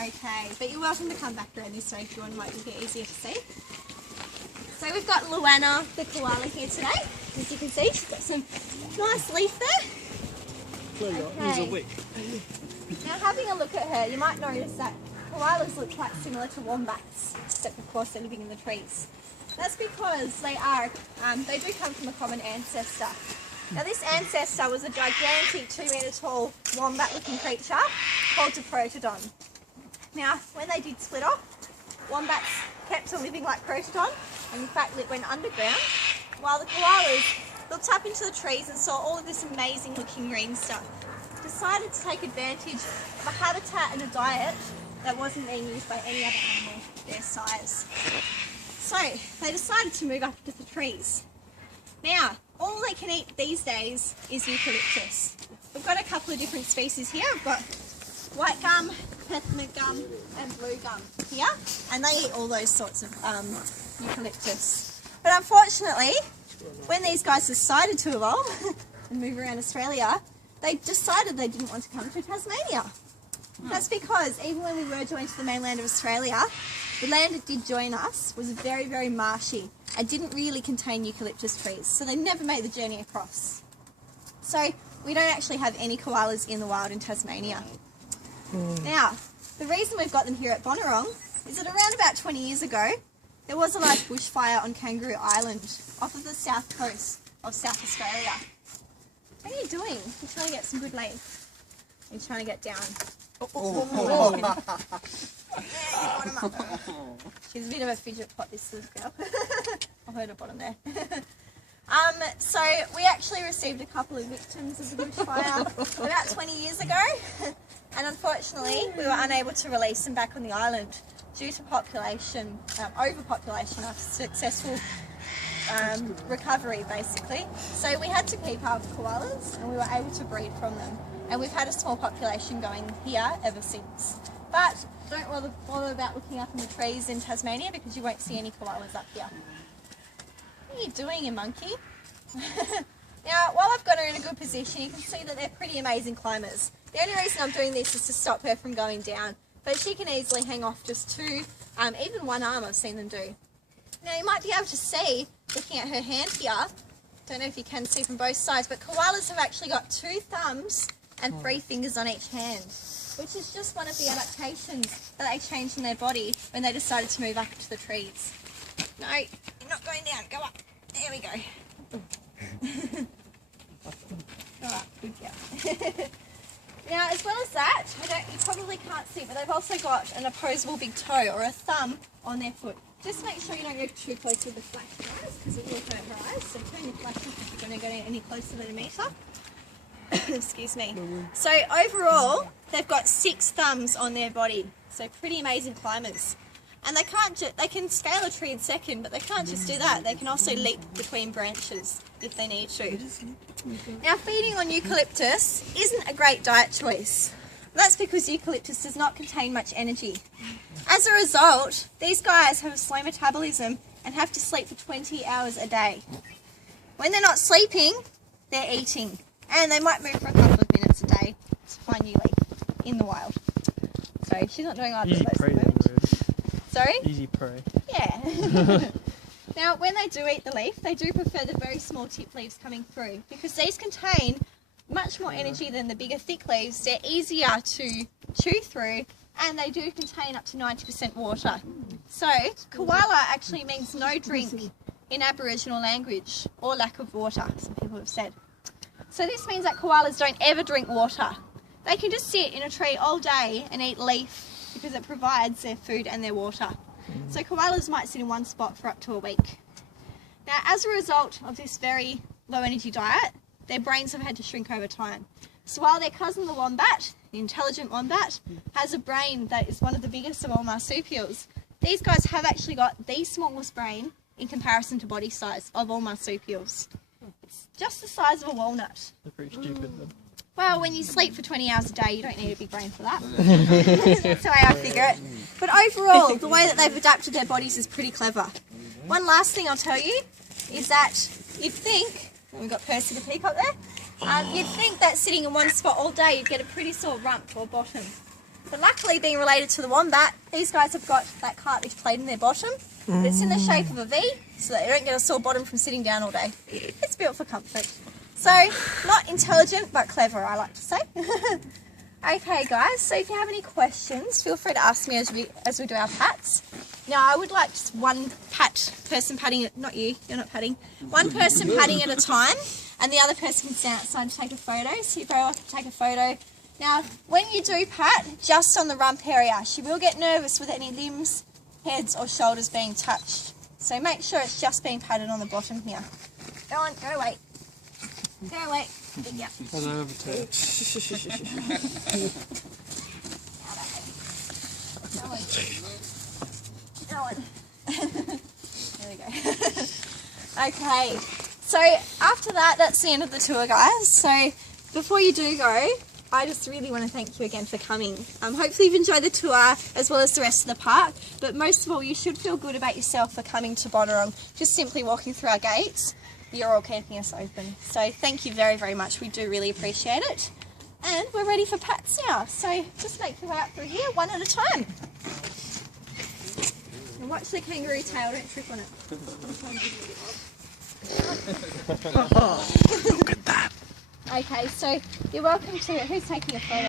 Okay, but you're welcome to come back around this way if you want, it might make it easier to see. So we've got Luana, the koala, here today. As you can see, she's got some nice leaf there. Okay. Now having a look at her, you might notice that koalas look quite similar to wombats, except of course they're living in the trees. That's because they do come from a common ancestor. Now this ancestor was a gigantic 2 metre tall wombat looking creature called a protodon. Now when they did split off, wombats kept on living like protodon and in fact went underground, while the koalas looked up into the trees and saw all of this amazing looking green stuff. Decided to take advantage of a habitat and a diet that wasn't being used by any other animal their size. So they decided to move up into the trees. Now, all they can eat these days is eucalyptus. We've got a couple of different species here. We've got white gum, peppermint gum and blue gum here, and they eat all those sorts of eucalyptus. But unfortunately, when these guys decided to evolve and move around Australia, they decided they didn't want to come to Tasmania. That's because even when we were joined to the mainland of Australia, the land that did join us was very, very marshy and didn't really contain eucalyptus trees, so they never made the journey across. So we don't actually have any koalas in the wild in Tasmania. Now, the reason we've got them here at Bonorong is that around about 20 years ago, there was a large bushfire on Kangaroo Island off of the south coast of South Australia. What are you doing? You're trying to get some good leaf. You're trying to get down. She's a bit of a fidget pot, this little girl. I'll hold her bottom there. So we actually received a couple of victims of the bushfire about 20 years ago, and unfortunately we were unable to release them back on the island due to population, overpopulation after successful recovery basically. So we had to keep our koalas and we were able to breed from them, and we've had a small population going here ever since. But don't bother about looking up in the trees in Tasmania because you won't see any koalas up here. What are you doing, you monkey? Now, while I've got her in a good position, you can see that they're pretty amazing climbers. The only reason I'm doing this is to stop her from going down, but she can easily hang off just two, even one arm I've seen them do. Now you might be able to see, looking at her hand here, don't know if you can see from both sides, but koalas have actually got 2 thumbs and 3 fingers on each hand, which is just one of the adaptations that they changed in their body when they decided to move up into the trees. No, you're not going down, go up. There we go. Go up, good job. Now, as well as that, you probably can't see, but they've also got an opposable big toe or a thumb on their foot. Just make sure you don't go too close with the flash guys, because it will hurt her eyes. So turn your flash off if you're going to go any closer than a metre. Excuse me. So overall, they've got 6 thumbs on their body. So pretty amazing climbers. And they can scale a tree in second, but they can't just do that. They can also leap between branches if they need to. Now, feeding on eucalyptus isn't a great diet choice. That's because eucalyptus does not contain much energy. As a result, these guys have a slow metabolism and have to sleep for 20 hours a day. When they're not sleeping, they're eating. And they might move for a couple of minutes a day to find new leaf in the wild. So she's not doing either of those at the moment. Sorry? Easy prey. Yeah. Now, when they do eat the leaf, they do prefer the very small tip leaves coming through because these contain much more energy than the bigger thick leaves. They're easier to chew through and they do contain up to 90% water. So, koala actually means no drink in Aboriginal language, or lack of water, some people have said. So this means that koalas don't ever drink water. They can just sit in a tree all day and eat leaf because it provides their food and their water. So koalas might sit in one spot for up to a week. Now, as a result of this very low energy diet, their brains have had to shrink over time. So while their cousin the wombat, the intelligent wombat, has a brain that is one of the biggest of all marsupials, these guys have actually got the smallest brain in comparison to body size of all marsupials. It's just the size of a walnut. They're pretty stupid then. Well, when you sleep for 20 hours a day, you don't need a big brain for that. That's the way I figure it. But overall, the way that they've adapted their bodies is pretty clever. One last thing I'll tell you is that you'd think, and we've got Percy the peacock there, you'd think that sitting in one spot all day you'd get a pretty sore rump or bottom. But luckily, being related to the wombat, these guys have got that cartilage plate in their bottom. But it's in the shape of a V, so that they don't get a sore bottom from sitting down all day. It's built for comfort. So, not intelligent, but clever, I like to say. Okay, guys, so if you have any questions, feel free to ask me as we do our pats. Now, I would like just one person patting it, not you, you're not patting. One person patting at a time, and the other person can stand outside to take a photo. So you go off to take a photo. Now, when you do pat, just on the rump area, she will get nervous with any limbs, heads or shoulders being touched. So make sure it's just being patted on the bottom here. Go on, go away. Go away. Yeah. Hello, over Go on. There we go. Okay, so after that, that's the end of the tour, guys. So before you do go, I just really want to thank you again for coming. Hopefully you've enjoyed the tour as well as the rest of the park, but most of all you should feel good about yourself for coming to Bonorong, just simply walking through our gates. You're all keeping us open. So thank you very, very much. We do really appreciate it. And we're ready for pats now. So just make your way out through here one at a time. And watch the kangaroo tail, don't trip on it. Look at that. Okay, so you're welcome to, who's taking a photo?